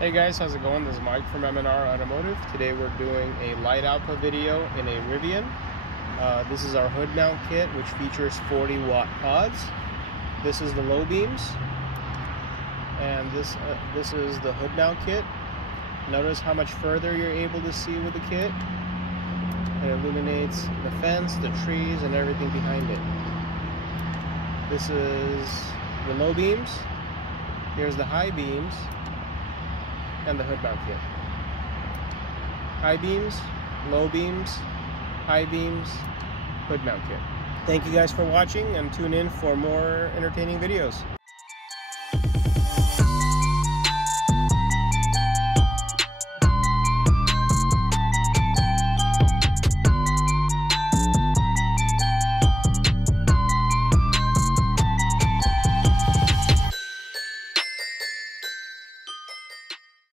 Hey guys, how's it going? This is Mike from M&R Automotive. Today we're doing a light output video in a Rivian. This is our hood mount kit, which features 40-watt pods. This is the low beams, and this is the hood mount kit. Notice how much further you're able to see with the kit. It illuminates the fence, the trees, and everything behind it. This is the low beams. Here's the high beams and the hood mount kit. High beams, low beams, high beams, hood mount kit. Thank you guys for watching, and tune in for more entertaining videos.